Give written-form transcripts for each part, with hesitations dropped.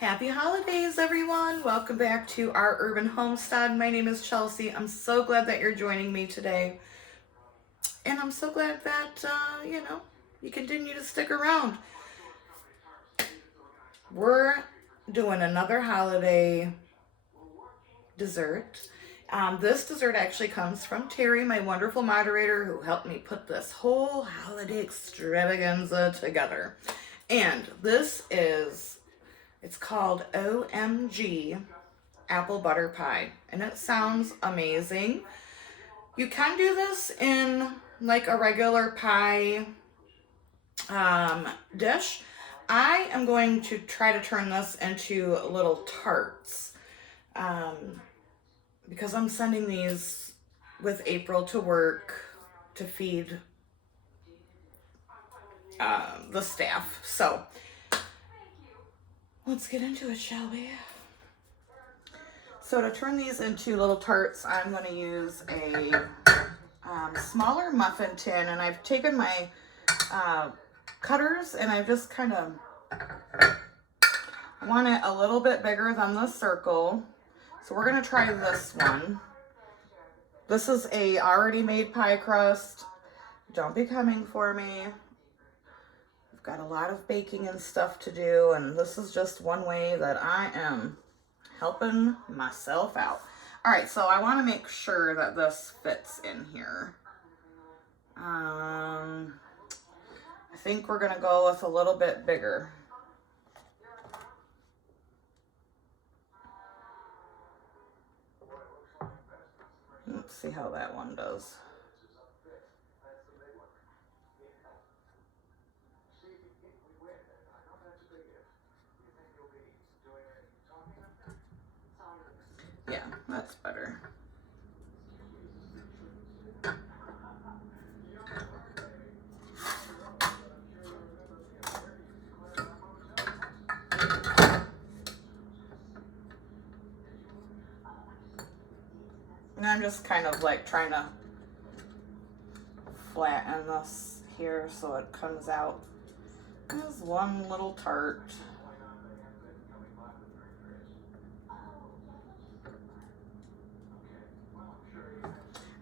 Happy holidays, everyone. Welcome back to our urban homestead. My name is Chelsea. I'm so glad that you're joining me today. And I'm so glad that, you continue to stick around. We're doing another holiday dessert. This dessert actually comes from Terry, my wonderful moderator, who helped me put this whole holiday extravaganza together. And it's called OMG apple butter pie, and it sounds amazing. You can do this in like a regular pie dish. I am going to try to turn this into little tarts because I'm sending these with April to work to feed the staff. So let's get into it, shall we? So to turn these into little tarts, I'm going to use a smaller muffin tin, and I've taken my cutters and I've just kind of want it a little bit bigger than the circle. So we're going to try this one. This is a already made pie crust. Don't be coming for me. I've got a lot of baking and stuff to do, and this is just one way that I am helping myself out. All right, so I want to make sure that this fits in here. I think we're going to go with a little bit bigger. Let's see how that one does. Yeah, that's better. And I'm just kind of like trying to flatten this here so it comes out as one little tart.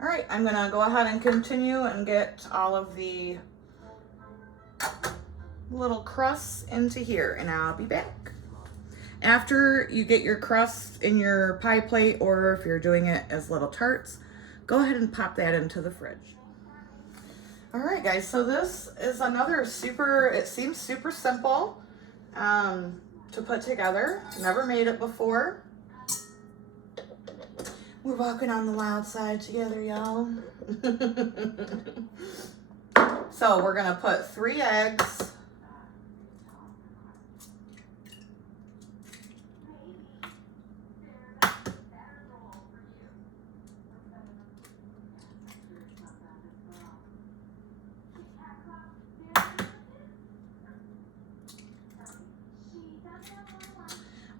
All right, I'm gonna go ahead and continue and get all of the little crusts into here, and I'll be back. After you get your crust in your pie plate, or if you're doing it as little tarts, go ahead and pop that into the fridge. All right, guys, so this is another it seems super simple to put together. Never made it before. We're walking on the wild side together, y'all. So we're gonna put 3 eggs.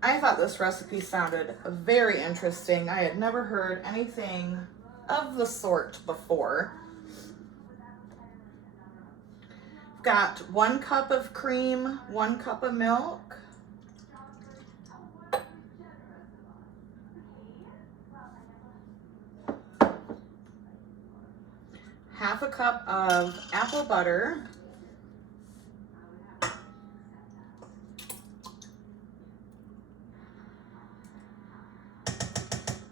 I thought this recipe sounded very interesting. I had never heard anything of the sort before. Got 1 cup of cream, 1 cup of milk, half a cup of apple butter,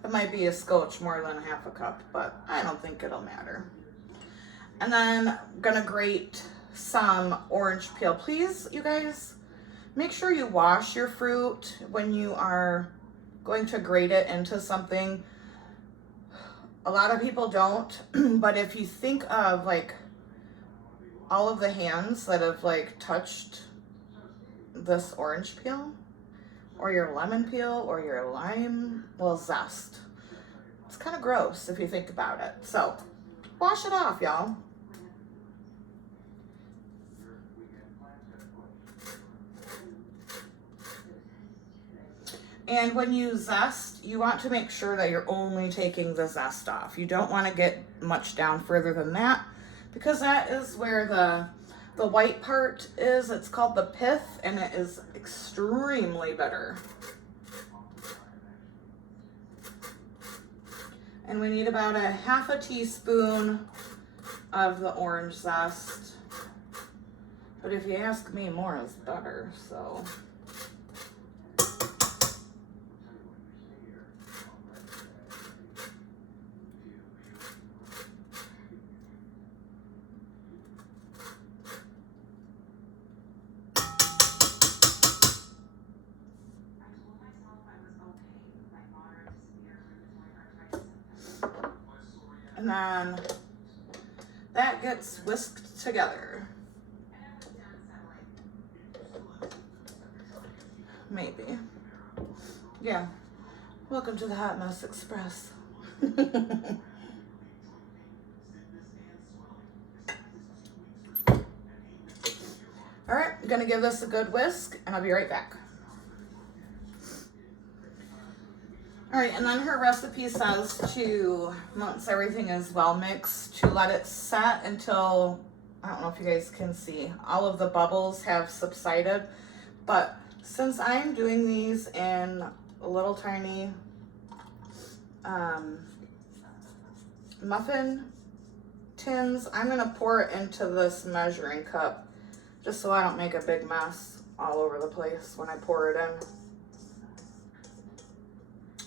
it might be a scotch more than half a cup, but I don't think it'll matter. And then I'm gonna grate some orange peel. Please, you guys, make sure you wash your fruit when you are going to grate it into something. A lot of people don't, but if you think of like all of the hands that have like touched this orange peel, or your lemon peel, or your lime, well, zest. It's kind of gross if you think about it. So wash it off, y'all. And when you zest, you want to make sure that you're only taking the zest off. You don't want to get much down further than that, because that is where the The white part is, it's called the pith, and it is extremely bitter. And we need about a half a teaspoon of the orange zest. But if you ask me, more is better, so. And then that gets whisked together. Maybe. Yeah. Welcome to the Hot Mess Express. All right, I'm gonna give this a good whisk and I'll be right back. All right, and then her recipe says to, once everything is well mixed, to let it set until, I don't know if you guys can see, all of the bubbles have subsided. But since I'm doing these in little tiny muffin tins, I'm gonna pour it into this measuring cup just so I don't make a big mess all over the place when I pour it in.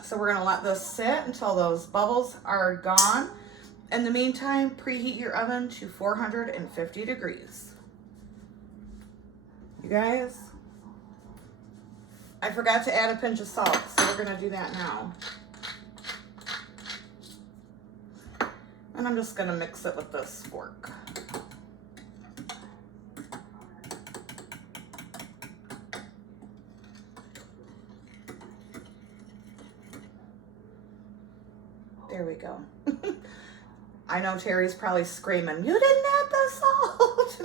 So we're gonna let this sit until those bubbles are gone. In the meantime, preheat your oven to 450 degrees. You guys, I forgot to add a pinch of salt, so we're gonna do that now. And I'm just gonna mix it with this fork. There we go. I know Terry's probably screaming, "You didn't add the salt!"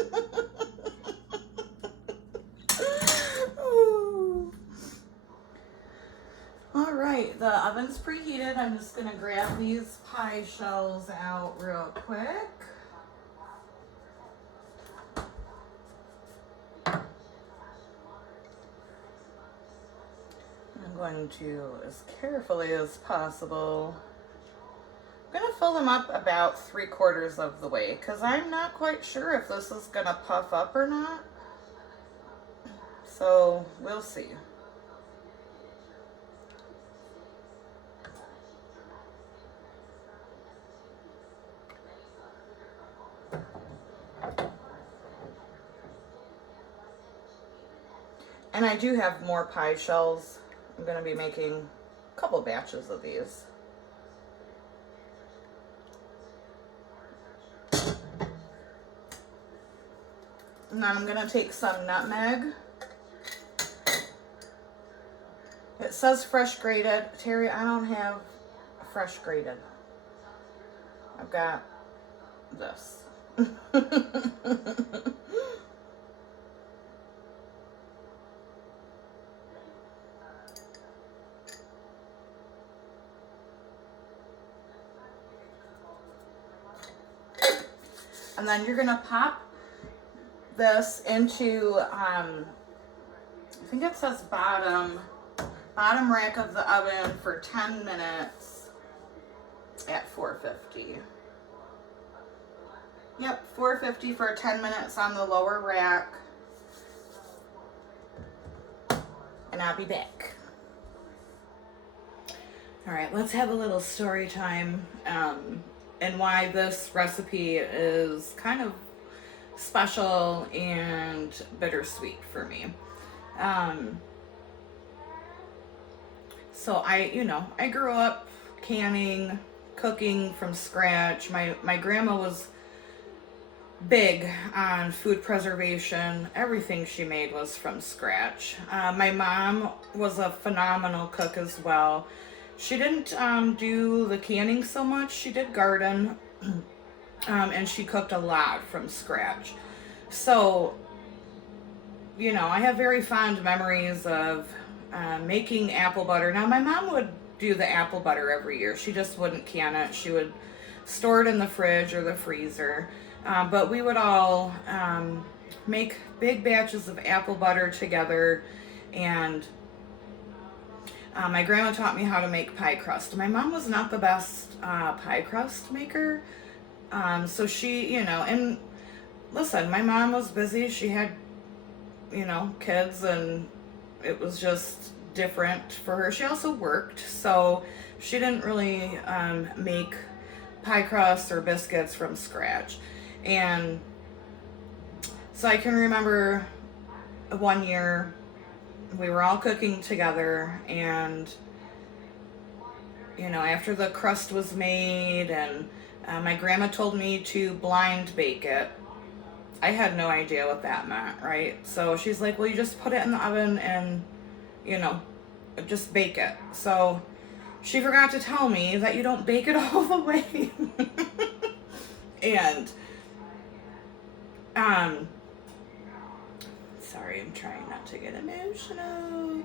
All right, the oven's preheated. I'm just gonna grab these pie shells out real quick. I'm going to, as carefully as possible, I'm gonna fill them up about 3/4 of the way because I'm not quite sure if this is gonna puff up or not. So we'll see. And I do have more pie shells. I'm gonna be making a couple batches of these. And then I'm gonna take some nutmeg. It says fresh grated. Terry, I don't have fresh grated. I've got this. And then you're gonna pop this into, I think it says bottom rack of the oven for 10 minutes at 450. Yep, 450 for 10 minutes on the lower rack. And I'll be back. All right, let's have a little story time. And why this recipe is kind of special and bittersweet for me. So I grew up canning, cooking from scratch. My grandma was big on food preservation. Everything she made was from scratch. My mom was a phenomenal cook as well. She didn't do the canning so much. She did garden, and she cooked a lot from scratch. So, I have very fond memories of making apple butter. Now, my mom would do the apple butter every year. She just wouldn't can it. She would store it in the fridge or the freezer. But we would all make big batches of apple butter together. And my grandma taught me how to make pie crust. My mom was not the best pie crust maker. So she, you know, and listen, my mom was busy. She had, you know, kids, and it was just different for her. She also worked, so she didn't really make pie crust or biscuits from scratch. And so I can remember one year we were all cooking together, and you know, after the crust was made, and my grandma told me to blind bake it. I had no idea what that meant, right? So she's like, well, you just put it in the oven and, you know, just bake it. So she forgot to tell me that you don't bake it all the way. And sorry, I'm trying not to get emotional.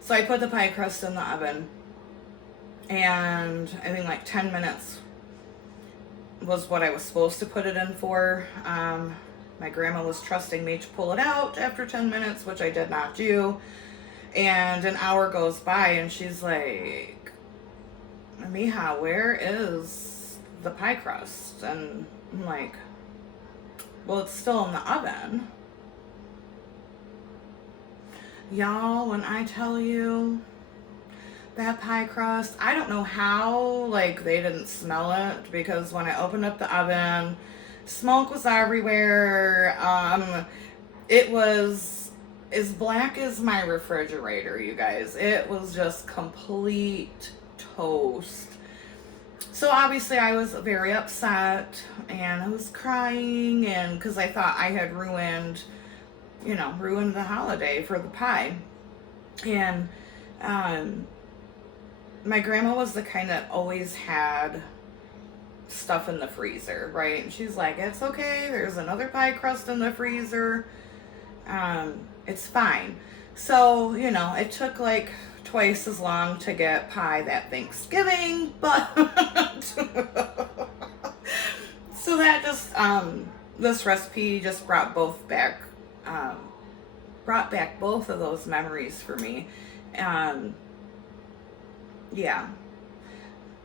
So I put the pie crust in the oven, and I think like 10 minutes was what I was supposed to put it in for. My grandma was trusting me to pull it out after 10 minutes, which I did not do. And an hour goes by, and she's like, Mija, where is the pie crust? And I'm like, well, it's still in the oven. Y'all, when I tell you that pie crust, I don't know how, like, they didn't smell it, because when I opened up the oven, smoke was everywhere. It was as black as my refrigerator, you guys. It was just complete toast. So obviously I was very upset, and I was crying, and because I thought I had ruined the holiday for the pie. And my grandma was the kind that always had stuff in the freezer, right? And she's like, it's okay, there's another pie crust in the freezer. It's fine. So, you know, it took like twice as long to get pie that Thanksgiving, but so that just this recipe just brought back both of those memories for me. Yeah.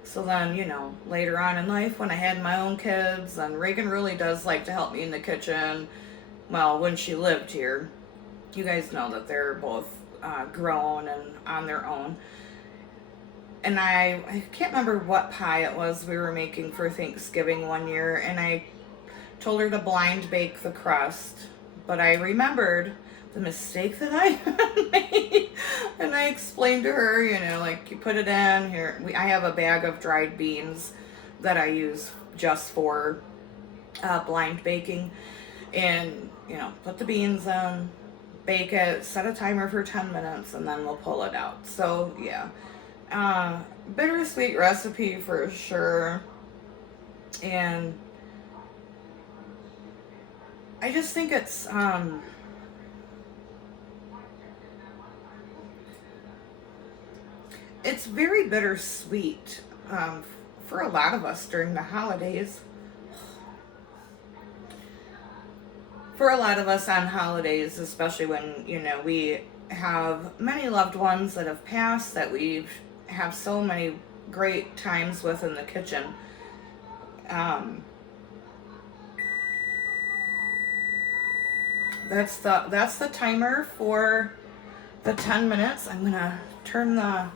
So then, you know, later on in life, when I had my own kids, and Reagan really does like to help me in the kitchen. Well, when she lived here, you guys know that they're both grown and on their own. And I can't remember what pie it was we were making for Thanksgiving one year, and I told her to blind bake the crust, but I remembered the mistake that I made, and I explained to her, you know, like, you put it in here. I have a bag of dried beans that I use just for blind baking, and, you know, put the beans in, bake it, set a timer for 10 minutes, and then we'll pull it out. So yeah, bittersweet recipe for sure. And I just think it's very bittersweet for a lot of us during the holidays. For a lot of us on holidays, especially when, you know, we have many loved ones that have passed that we have so many great times with in the kitchen. That's the timer for the 10 minutes. I'm gonna turn the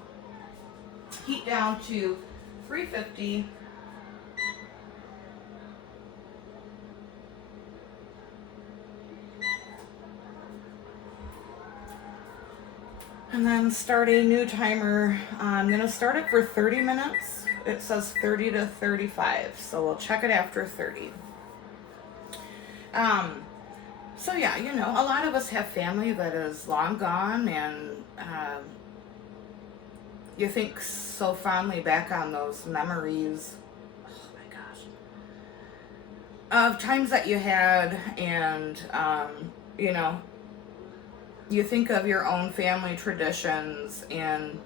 heat down to 350. And then start a new timer. I'm gonna start it for 30 minutes. It says 30 to 35, so we'll check it after 30. So yeah, you know, a lot of us have family that is long gone, and you think so fondly back on those memories, oh my gosh, of times that you had, and you know, you think of your own family traditions, and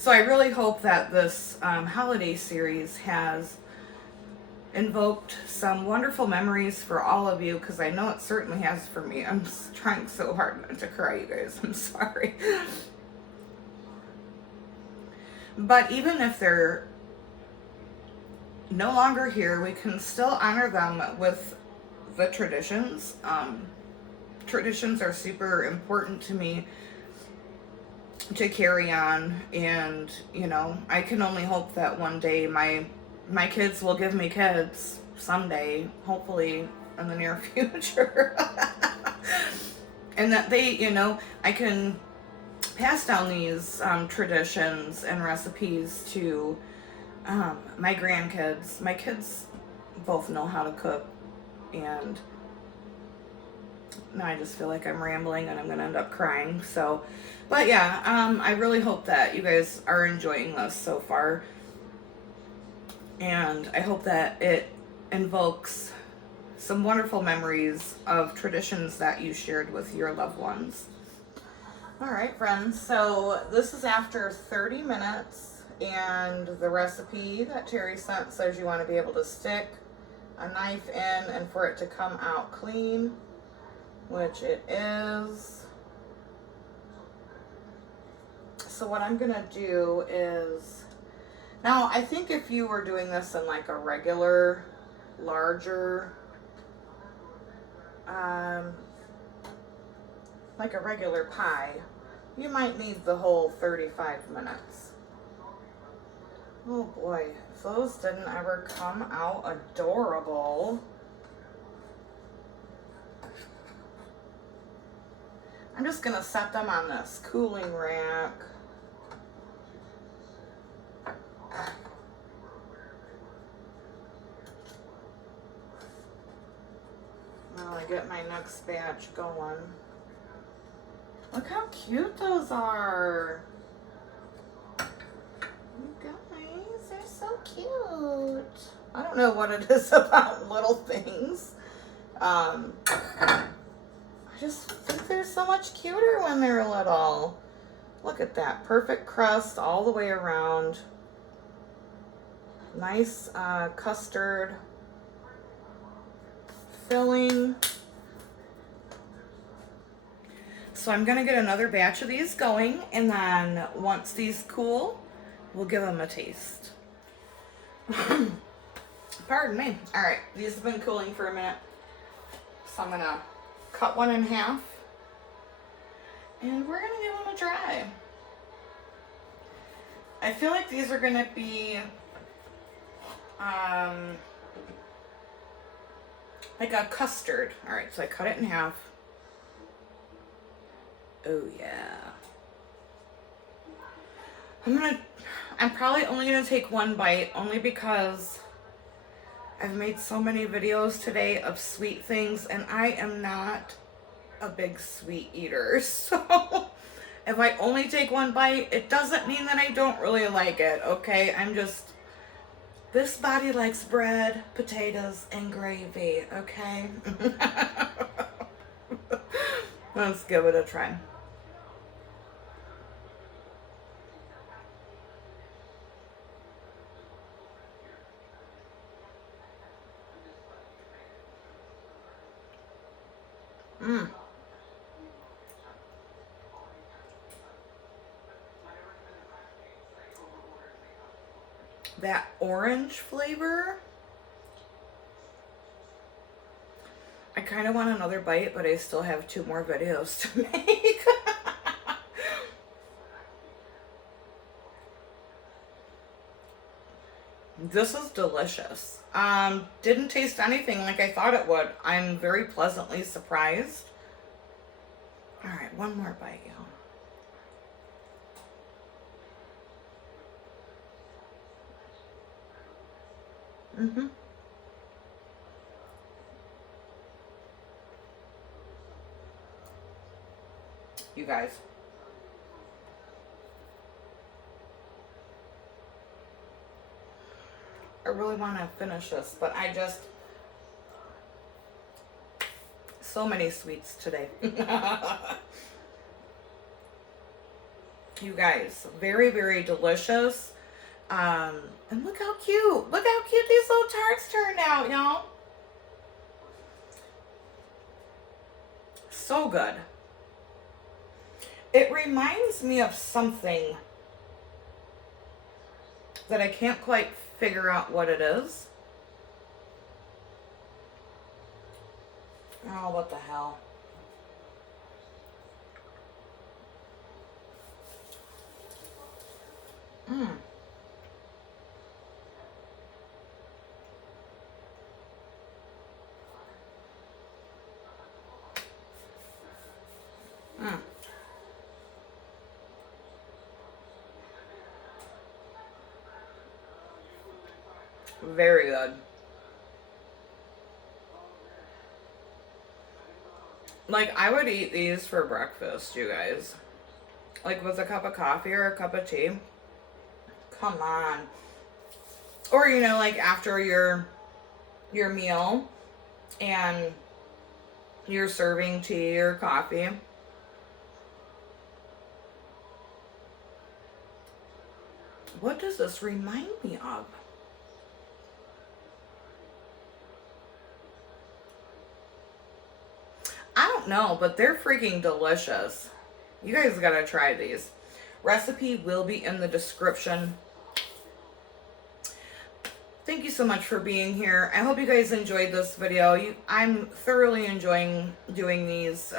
So I really hope that this holiday series has invoked some wonderful memories for all of you, because I know it certainly has for me. I'm trying so hard not to cry, you guys. I'm sorry. But even if they're no longer here, we can still honor them with the traditions. Traditions are super important to me to carry on, and you know, I can only hope that one day my kids will give me kids someday, hopefully in the near future. And that they, you know, I can pass down these traditions and recipes to my grandkids. My kids both know how to cook, and now I just feel like I'm rambling and I'm gonna end up crying. So, but yeah, I really hope that you guys are enjoying this so far. And I hope that it invokes some wonderful memories of traditions that you shared with your loved ones. All right, friends, so this is after 30 minutes, and the recipe that Terry sent says you want to be able to stick a knife in and for it to come out clean, which it is. So what I'm gonna do is, now I think if you were doing this in like a regular, larger, like a regular pie, you might need the whole 35 minutes. Oh boy, if those didn't ever come out adorable. I'm just gonna set them on this cooling rack. While I get my next batch going. Look how cute those are. You guys, they're so cute. I don't know what it is about little things. I just think they're so much cuter when they're little. Look at that, perfect crust all the way around. Nice custard filling. So I'm gonna get another batch of these going, and then once these cool, we'll give them a taste. Pardon me. All right, these have been cooling for a minute. So I'm gonna cut one in half, and we're gonna give them a try. I feel like these are gonna be like a custard. All right, so I cut it in half. Oh yeah. I'm probably only gonna take one bite, only because I've made so many videos today of sweet things, and I am not a big sweet eater. So if I only take one bite, it doesn't mean that I don't really like it, okay? This body likes bread, potatoes, and gravy, okay? Let's give it a try. That orange flavor. I kind of want another bite, but I still have 2 more videos to make. This is delicious. Didn't taste anything like I thought it would. I'm very pleasantly surprised. All right, one more bite, y'all. You guys. I really want to finish this, but so many sweets today. You guys, very, very delicious. And look how cute. Look how cute these little tarts turned out, y'all. So good. It reminds me of something that I can't quite figure out what it is. Oh, what the hell. Mmm. Mmm. Very good. Like, I would eat these for breakfast, you guys. Like, with a cup of coffee or a cup of tea. Come on. Or, you know, like, after your meal and you're serving tea or coffee. What does this remind me of? I don't know, but they're freaking delicious. You guys gotta try these. Recipe will be in the description. Thank you so much for being here. I hope you guys enjoyed this video. I'm thoroughly enjoying doing these.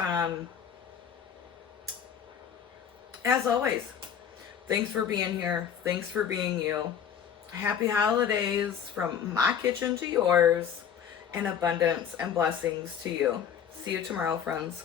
As always, thanks for being here. Thanks for being you. Happy holidays from my kitchen to yours, and abundance and blessings to you. See you tomorrow, friends.